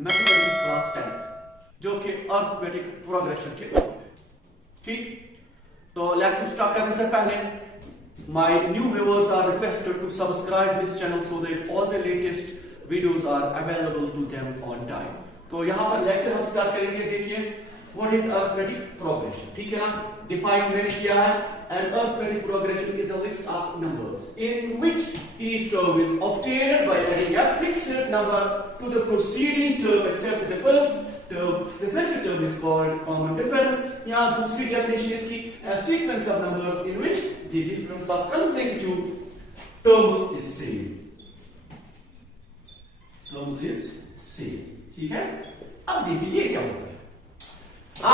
Mathematics class 10 जो कि arithmetic progression के ऊपर है। ठीक, तो लेक्चर स्टार्ट करने से पहले my new viewers are requested to subscribe this channel so that all the latest videos are available to them on time। तो यहाँ पर लेक्चर हम स्टार्ट करेंगे। देखिए what is arithmetic progression, ठीक है ना। डिफाइन मैंने किया है, an arithmetic progression is a list of numbers in which each term is obtained by adding a fixed number to the preceding term except the first term। The fixed term is called common difference। यहाँ दूसरी definition इसकी a sequence of numbers in which the difference of consecutive terms is same। terms is same, ठीक है। अब देखिए ये क्या होता है,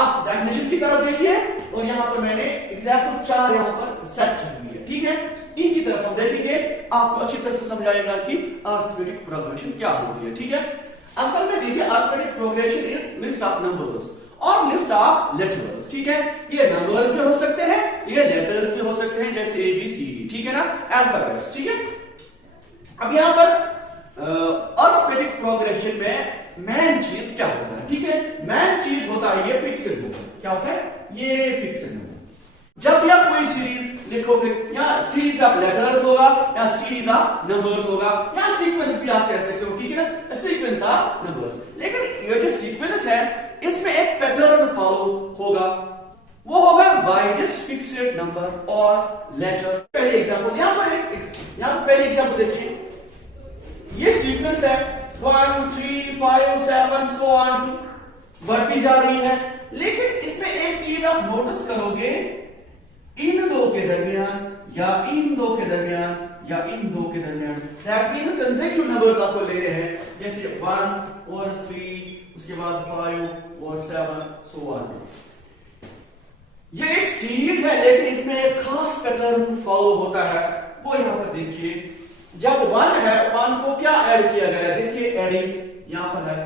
आप डेफिनेशन की तरफ देखिए और यहां पर मैंने एग्जाम्पल 4 यहां पर सेट की हुई है, ठीक है। इनकी तरफ हम देखेंगे, आपको अच्छी तरह से समझाएगा कि अर्थमेटिक प्रोग्रेशन क्या होती है, ठीक है। असल में देखिए arithmetic progression is list of numbers और लिस्ट ऑफ लेटर्स, ठीक है। ये नंबर्स भी हो सकते हैं, ये लेटर्स भी हो सकते हैं, जैसे ए बी सी डी, ठीक है ना, अल्फाबेट्स, ठीक है। अब यहां पर अर्थमेटिक प्रोग्रेशन में मैन चीज क्या होता है, ठीक है। मैन चीज होता है ये फिक्स्ड नंबर। क्या होता है ये फिक्स्ड नंबर। जब भी आप कोई सीरीज लिखोगे, या सीरीज ऑफ लेटर्स होगा या सीरीज ऑफ नंबर्स होगा या सीक्वेंस भी आप कह सकते हो, ठीक है ना, सीक्वेंस ऑफ नंबर्स। लेकिन ये जो सीक्वेंस है इसमें एक पैटर्न फॉलो होगा, वो होगा बाय दिस फिक्स्ड नंबर और लेटर। पहले एग्जांपल यहां पर पहले एग्जांपल देखिए, ये सीक्वेंस है 1 3 5 7 सो ऑन बढ़ती जा रही है। लेकिन इसमें एक चीज आप नोटिस करोगे, इन दो के दरमियान या इन दो के दरमियान या इन दो के दरमियान दैट मीन कंसेक्यूटिव नंबर्स आपको ले रहे हैं, जैसे 1 और 3 उसके बाद 5 और 7 सो ऑन। ये एक सीरीज है लेकिन इसमें एक खास पैटर्न फॉलो होता है, वो यहां पर देखिए। जब 1 है, 1 को क्या ऐड किया गया है, देखिए एडिंग यहां पर है,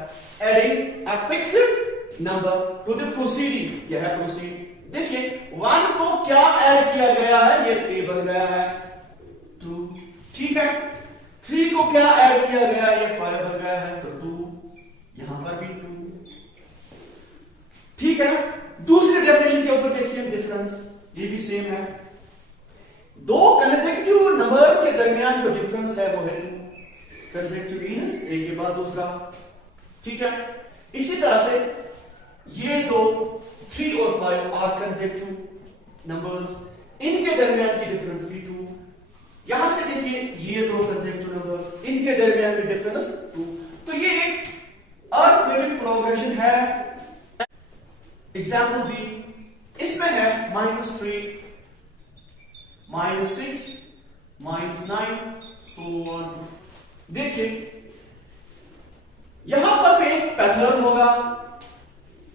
adding a fixed number two the proceeding, यह है प्रोसीड। देखिए 1 को क्या ऐड किया गया है, ये 3 बन गया है 2, ठीक है। 3 को क्या ऐड किया गया है, ये 5 बन गया है तो 2, यहां पर भी 2, ठीक है। दूसरी डेफिनेशन के ऊपर देखिए डिफरेंस, ये भी सेम है। दो कंसेक्यूटिव नंबर्स के दरमियान जो डिफरेंस है वो है 2। कंसेक्यूटिव मींस एक के बाद दूसरा, ठीक है। इसी तरह से ये दो 3 और 5 आर कंसेक्यूटिव नंबर्स, इनके दरमियान की डिफरेंस भी 2। यहां से देखिए ये दो कंसेक्यूटिव नंबर्स, इनके दरमियान भी डिफरेंस 2। तो ये एक अर्थमेटिक प्रोग्रेशन है। एग्जाम्पल बी, इसमें है -3 -6 -9 सो ऑन। देखिए यहां पर भी एक पैटर्न होगा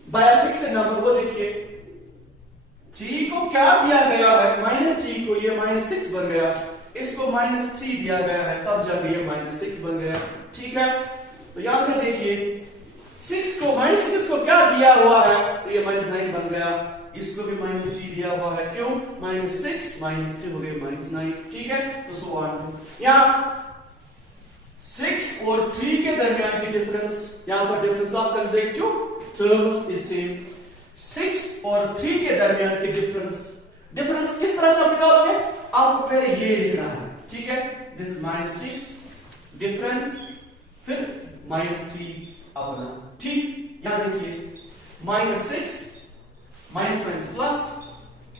बाय फिक्स्ड नंबर। वो देखिए 3 को क्या दिया गया है, -3 को ये -6 बन गया, इसको -3 दिया गया है तब जब ये -6 बन गया, ठीक है। तो यहां से देखिए 6 को क्या दिया हुआ है, तो ये -9 बन गया, इसको भी -3 दिया हुआ है, क्यों, -6 -3 हो गए -9, ठीक है। तो सो ऑन। यहां 6 और 3 के दरमियान की डिफरेंस, यहां पर difference of consecutive terms is same. 6 और 3 के दरमियान की डिफरेंस किस तरह से आप निकालोगे, आपको पहले ये लिखना है, ठीक है। दिस इज -6 डिफरेंस, फिर -3 अपना, ठीक। यहां देखिए -6 माइनस प्लस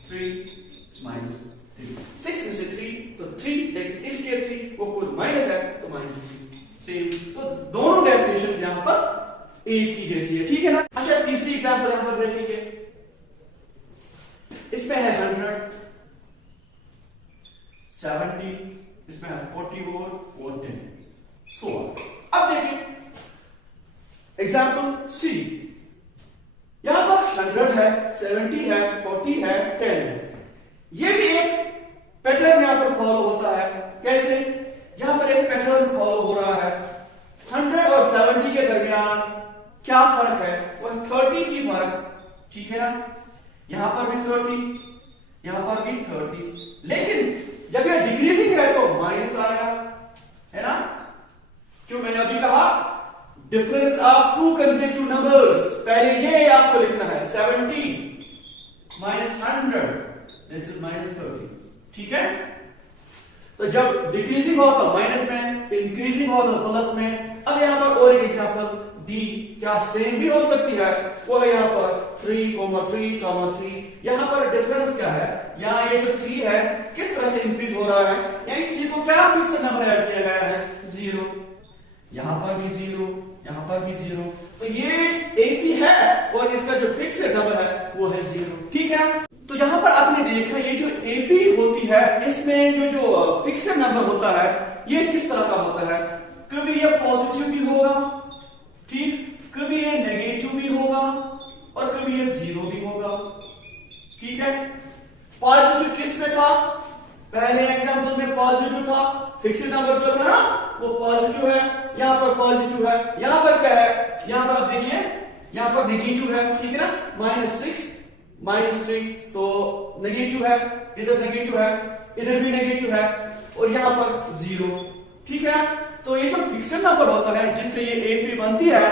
3 -3, 6 में से 3 तो 3, लेकिन इसके 3 वो खुद माइनस है तो -3 सेम। तो दोनों डेफिनेशन यहां पर एक ही जैसी है, ठीक है ना। अच्छा तीसरी एग्जांपल यहां पर देखेंगे, इसमें है 100 70, इसमें है 44 और 10 सो ऑन। अब देखिए एग्जांपल सी, यहां पर 100 है, 70 है, 40 है, 10 है। ये भी एक पैटर्न यहां पर फॉलो होता है। कैसे, यहां पर एक पैटर्न फॉलो हो रहा है। 100 और 70 के दरमियान क्या फर्क है, वह 30 की फर्क, ठीक है ना। यहां पर भी 30, यहां पर भी 30, लेकिन जब यह डिक्रीजिंग है तो माइनस आएगा, है ना। क्यों, मैंने अभी कहा difference of to consecutive numbers, पहले ये आपको लिखना है 70 माइनस 100, दिस इज माइनस 30, ठीक है। तो जब डिक्रीजिंग हो तो माइनस में, इंक्रीजिंग हो तो प्लस में। अब यहां पर और एक एग्जांपल डी क्या सेम भी हो सकती है, वो है यहां पर 3,3,3। यहां पर डिफरेंस क्या है, यहां ये जो 3 है किस तरह से इंक्रीज हो रहा है, या इस 3 को क्या फिक्स नंबर ऐड किया गया है 0, यहां पर भी 0, यहां पर भी 0। तो ये एपी है और इसका जो फिक्स नंबर है वो है 0, ठीक है। तो यहां पर आपने देखा ये जो एपी होती है इसमें जो फिक्स नंबर होता है ये किस तरह का होता है, कभी ये पॉजिटिव भी होगा, ठीक, कभी ये नेगेटिव भी होगा और कभी ये 0 भी होगा, ठीक है। पॉजिटिव किस में था, पहले एग्जांपल में पॉजिटिव था, फिक्स्ड नंबर जो था ना वो पॉजिटिव है, यहां पर पॉजिटिव है, यहां पर क्या है, यहां पर आप देखिए यहां पर नेगेटिव है, ठीक है ना, -6 -3 तो नेगेटिव है, इधर नेगेटिव है, इधर भी नेगेटिव है और यहां पर 0, ठीक है। तो ये जो फिक्स्ड नंबर होता है जिससे ये एपी बनती है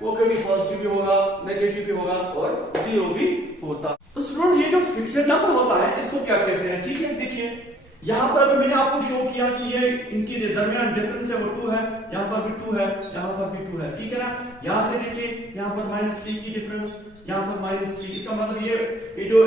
वो कभी पॉजिटिव भी होगा, नेगेटिव भी होगा और 0 भी होता। तो स्टूडेंट ये जो फिक्स्ड नंबर होता है इसको क्या कहते हैं, ठीक है। देखिए यहां पर अभी मैंने आपको शो किया कि ये इनके जो दरमियान डिफरेंस है वो 2 है, यहां पर भी 2 है, यहां पर भी 2 है, ठीक है ना। यहां से देखिए यहां पर -3 की डिफरेंस, यहां पर -3, इसका मतलब ये जो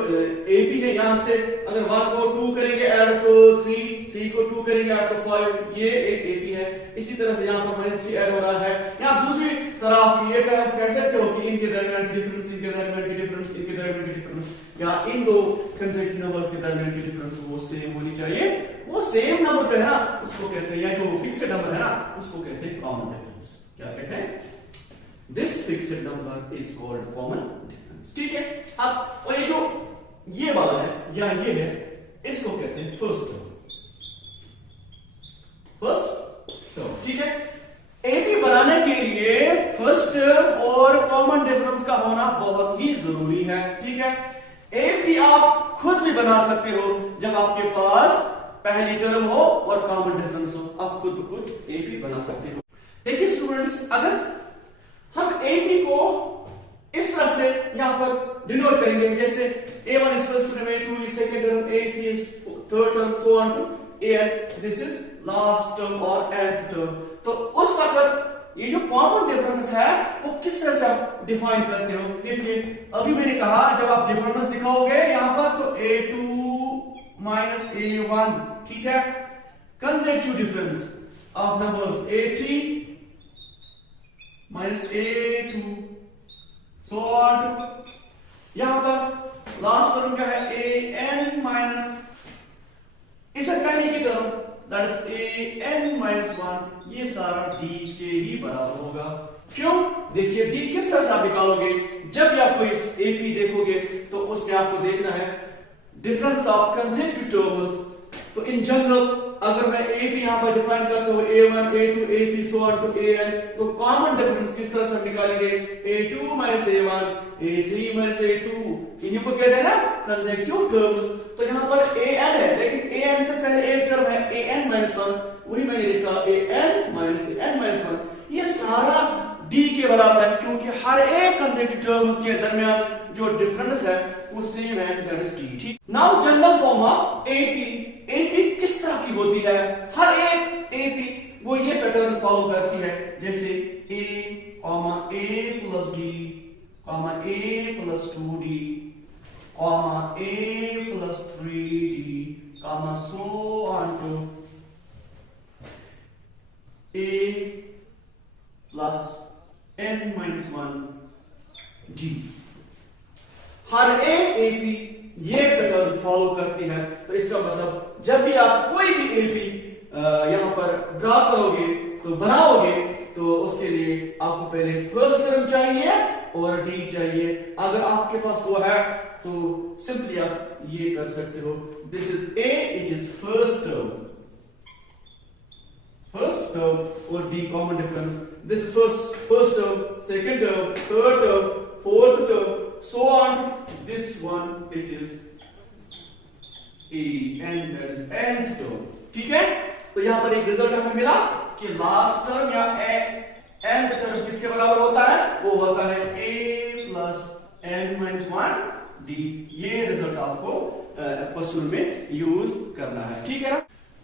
एपी है यहां से अगर 1 को 2 करेंगे ऐड तो 3 को 2 करेंगे ऐड तो 5, ये एक एपी है। इसी तरह से यहां पर -3 ऐड हो रहा है। यहां दूसरी तरह आप ये कह सकते हो कि इनके दरमियान की डिफरेंस, इनके दरमियान की डिफरेंस, इनके दरमियान की डिफरेंस या इन दो कंसेक्यूटिव नंबर्स के दरमियान की डिफरेंस वो सेम होनी चाहिए। वो सेम नंबर जो है ना उसको कहते हैं, या जो फिक्स्ड नंबर है ना उसको कहते हैं कॉमन डिफरेंस। क्या कहते हैं, this fixed number is called common difference, ठीक है। अब और ये जो ये वाला है या ये है इसको कहते हैं फर्स्ट टर्म, ठीक है। एपी बनाने के लिए फर्स्ट टर्म और कॉमन डिफरेंस का होना बहुत ही जरूरी है, ठीक है। एपी आप खुद भी बना सकते हो जब आपके पास पहली टर्म हो और कॉमन डिफरेंस हो, आप खुद एपी बना सकते हो। देखिए स्टूडेंट्स, अगर हम एपी को इस तरह से यहां पर डिनोट करेंगे, जैसे a1 is first term, a2 is second term, a3 is third term, so on to an, this is last term or nth term। तो उस वक्त ये जो कॉमन डिफरेंस है वो किस तरह से आप डिफाइन करते हो। देखिए अभी मैंने कहा जब आप डिफरेंस दिखाओगे यहां पर तो a2 माइनस a1, ठीक है। Consecutive difference of numbers a3 minus a2 so on. यहां पर लास्ट टर्म क्या है an माइनस इससे पहले की टर्म दैट इज an-1, ये सारा d के ही बराबर होगा। क्यों, देखिए d किस तरह से आप निकालोगे, जब भी आपको इस एपी देखोगे तो उसमें आपको देखना है डिफरेंस ऑफ कंसेक्यूटिव टर्म्स। तो इन जनरल अगर मैं एपी यहां पर डिफाइन करता हूं a1 a2 a3 so on to an, तो कॉमन डिफरेंस किस तरह से निकालेंगे a2 minus a1 a3 minus a2, इन्हीं को कहते हैं ना कंसेक्यूटिव टर्म्स। तो यहां पर an है लेकिन an से पहले एक टर्म है an-1, वही मैंने लिखा an-1, ये सारा d के बराबर है क्योंकि हर एक कंसेक्यूटिव टर्म्स के दरमियान जो डिफरेंस है वो सेम है, दैट इज d, ठीक। Now general form of AP किस तरह की होती है, हर एक एपी वो ये पैटर्न फॉलो करती है, जैसे a plus d a plus 2d a plus 3d so on to a plus n-1 d। हर एक एपी ये पैटर्न फॉलो करती है। तो इसका मतलब जब भी आप कोई भी एपी यहां पर ड्रा करोगे तो बनाओगे तो उसके लिए आपको पहले फर्स्ट टर्म चाहिए और डी चाहिए। अगर आपके पास वो है तो सिंपली आप ये कर सकते हो, this is a, it is first term और the common difference, this is first term, second term, third term, fourth term, so on this one it is a and that is nth term, ठीक है। तो यहां पर एक result हमें मिला कि लास्ट टर्म या n टर्म किसके बराबर होता है? वो होता है a plus n minus 1 d। ये रिजल्ट आपको क्वेश्चन में यूज करना है, ठीक है ना।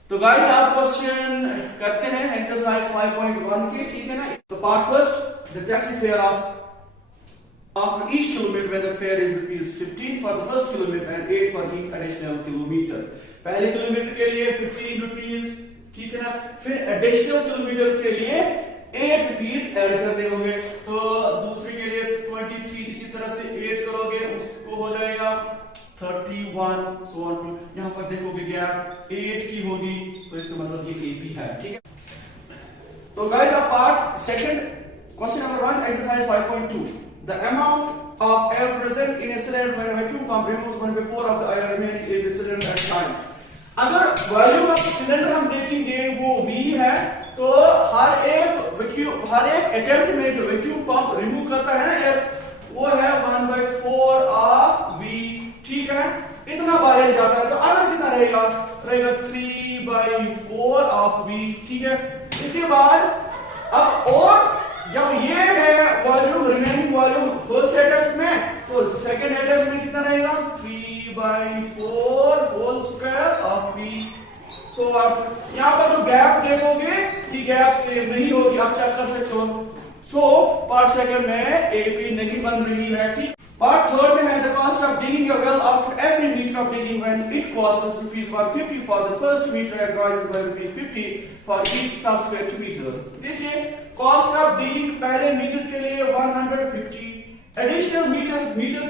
तो गाइस आप क्वेश्चन करते हैं एक्सरसाइज 5.1 के, ठीक है ना। तो part first, the taxi fare of after each kilometer when the fare is ₹15 for the first kilometer and 8 for each additional kilometer। पहले किलोमीटर के लिए ₹15, ठीक है ना। फिर एडिशनल किलोमीटर के लिए ₹8 ऐड करने होंगे। तो दूसरे के लिए 23, इसी तरह से 8 करोगे उसको हो जाएगा 31, सो ऑन टू। यहाँ पर देखोगे गैप 8 की होगी, तो इसका मतलब ये AP है, ठीक है। तो गाइस आप part second question number 1 exercise 5.2, the amount of air present in a cylinder when a vacuum pump removes 1/4 of the air remaining in the cylinder at time। अगर वॉल्यूम ऑफ सिलेंडर हम देखेंगे वो V है, तो हर एक attempt में जो vacuum pump remove करता है ना एयर, वो है 1/4 ऑफ V, ठीक है। इतना बाहर जाता है तो आधा कितना रहेगा? 3/4 ऑफ V, ठीक है। इसके बाद अब और जब ये है volume, remaining volume first attempt में, तो सेकंड अटेम्प्ट में कितना रहेगा? 3/4 होल स्क्वायर ऑफ V। सो आप यहाँ पर जो गैप देखोगे ये गैप सेम नहीं होगी, आप चेक कर सकते हो। सो पार्ट सेकंड में AP नहीं बन रही है, ठीक। पार्ट थर्ड में है the cost of digging a well after every metre of digging when it costs ₹150 for the first metre and rises by ₹50 for each subsequent metre. देखिए cost of digging पहले metre के लिए 150, additional metre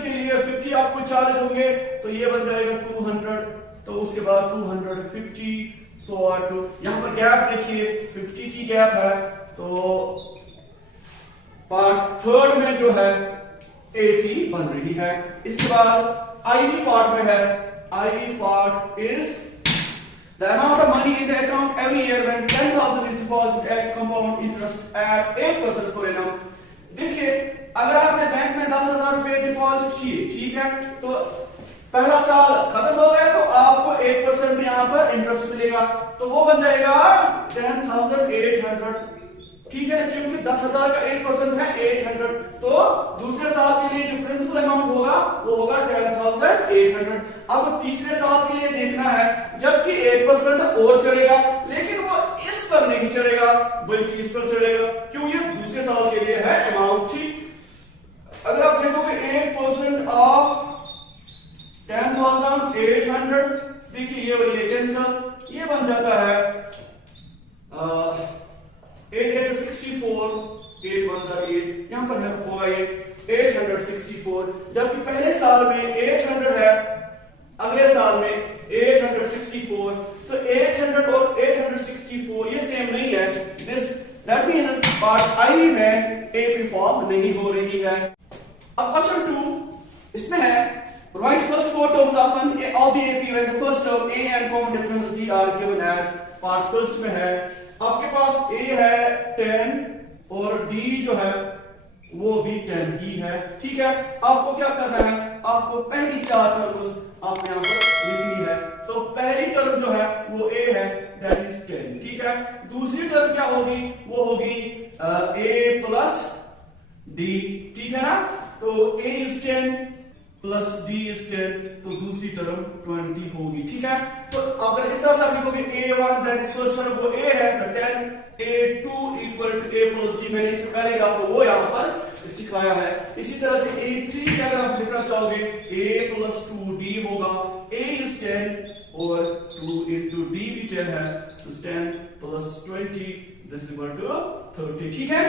के लिए 50 आपको charge होंगे, तो ये बन जाएगा 200, तो उसके बाद 250, सो ऑन टू। यहाँ पर गैप देखिए 50 की गैप है, तो पार्ट थर्ड में जो है AP बन रही है। इसके बाद IV पार्ट में है, IV part is the amount of money in the account every year when 10,000 is deposited at compound interest at 8% per annum। देखिए अगर आपने बैंक में 10,000 रुपए डिपॉजिट किए, ठीक है, तो पहला साल खत्म हो गया तो आपको 8% यहाँ पर इंटरेस्ट मिलेगा, तो वो बन जाएगा 10,800, ठीक है ना, क्योंकि 10,000 का 8% है 800, तो दूसरे साल के लिए जो प्रिंसिपल अमाउंट होगा वो होगा 10,800। अब तीसरे साल के लिए देखना है, जबकि 8% और चढ़ेगा, लेकिन वो इस पर नहीं चढ़ेगा बल्कि इस पर चढ़ेगा, क्यों? ये दूसरे साल के लिए है अमाउंट, ठीक। अगर आप देखोगे 8% ऑफ 10,800, देखिए ये और ये कैंसिल, ये बन जाता है 8 8 64, 8 1 8, यहां पर होगा ये 864, जबकि पहले साल में 800 है, अगले साल में 864, तो 800 और 864 ये सेम नहीं है। दैट मींस पार्ट IV में AP फॉर्म नहीं हो रही है। अब क्वेश्चन 2 इसमें है write first four terms of the AP when the first term A and common difference G are given as। Part first में है, आपके पास A है 10 और D जो है वो भी 10 ही है, ठीक है। आपको क्या करना है? आपको पहली 4 टर्म्स आपने यहाँ पर लिखनी है। तो पहली टर्म जो है वो A है, दैट इज 10, ठीक है। दूसरी टर्म क्या होगी? वो होगी A प्लस D, ठीक है ना। तो A is 10 plus D is 10, तो दूसरी टर्म 20 होगी, ठीक है। तो अगर इस तरह से आप लिखोगे A1 that is first term वो A है, तो 10 A2 equal to A plus D, मैंने इससे पहले आपको वो यहाँ पर सिखाया है। इसी तरह से A3 अगर आप लिखना चाहोगे A प्लस 2D होगा, A is 10 और 2 into D भी 10 है, तो 10 plus 20 this is equal to 30, ठीक है।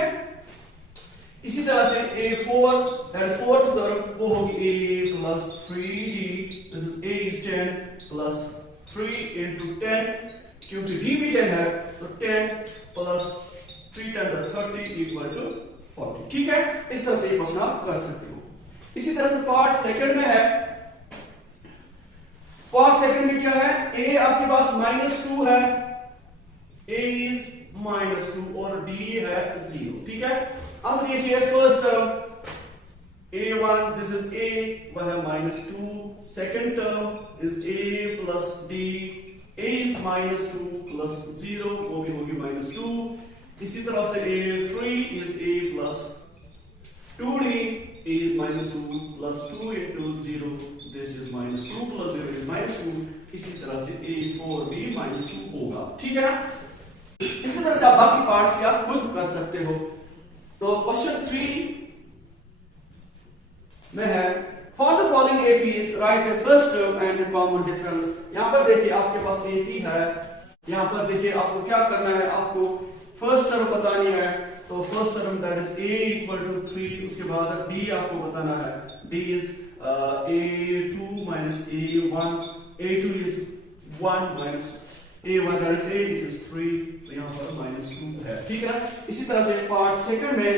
इसी तरह से A4 that is fourth term वो होगी A plus 3D, this is A is 10 plus 3 into 10, क्योंकि D भी 10 है, तो 10 प्लस 3 10 30 इक्वल टू 40, ठीक है। इस तरह से ये क्वेश्चन आप कर सकते हो। इसी तरह से पार्ट सेकंड में है, पार्ट सेकंड में क्या है? A आपके पास -2 है, A is -2 और D है 0, ठीक है। अब देखिए first term A1 this is A, वह है -2, second term is A plus D, A is -2 plus 0 वो भी होगी -2, इसी तरह से a3 is a plus 2d is minus 2 plus 2 into 0, this is minus 2 plus 0 is minus 2. इसी तरह से a4 भी minus 2 होगा, ठीक है ना। इसी तरह से आप बाकी पार्ट्स क्या खुद कर सकते हो। तो क्वेश्चन 3 में है for the following APs write the first term and the common difference। यहां पर देखिए आपके पास AP है, यहां पर देखिए आपको क्या करना है, आपको फर्स्ट टर्म बतानी है। तो first term that is a equal to 3, उसके बाद b आपको बताना है, b is a2 minus a1, a2 is 1 minus a1 that is 8 is 3, तो यहां पर minus 2 है, ठीक है ना। इसी तरह से पार्ट सेकंड में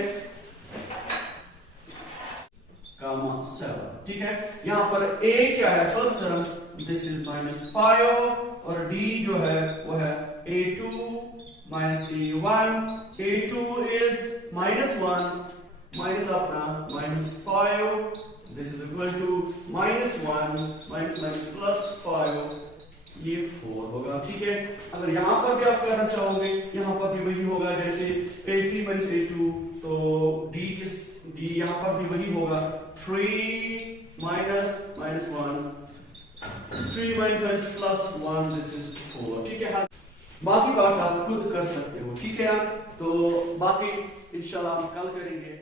गामा 7, ठीक है। यहां पर a क्या है, फर्स्ट टर्म, दिस इज -5 और d जो है वो है a2 minus a1, a2 is -1 minus अपना -5, this is equal to -1 minus plus 5, ये 4 होगा, ठीक है। अगर यहां पर भी आप करना चाहोगे, यहां पर भी वही होगा जैसे a3 minus a2, तो d यहां पर भी वही होगा, 3 minus -1, 3 minus plus 1, this is 4, ठीक है। बाकी पार्ट्स आप खुद कर सकते हो, ठीक है। तो बाकी इंशाल्लाह हम कल करेंगे।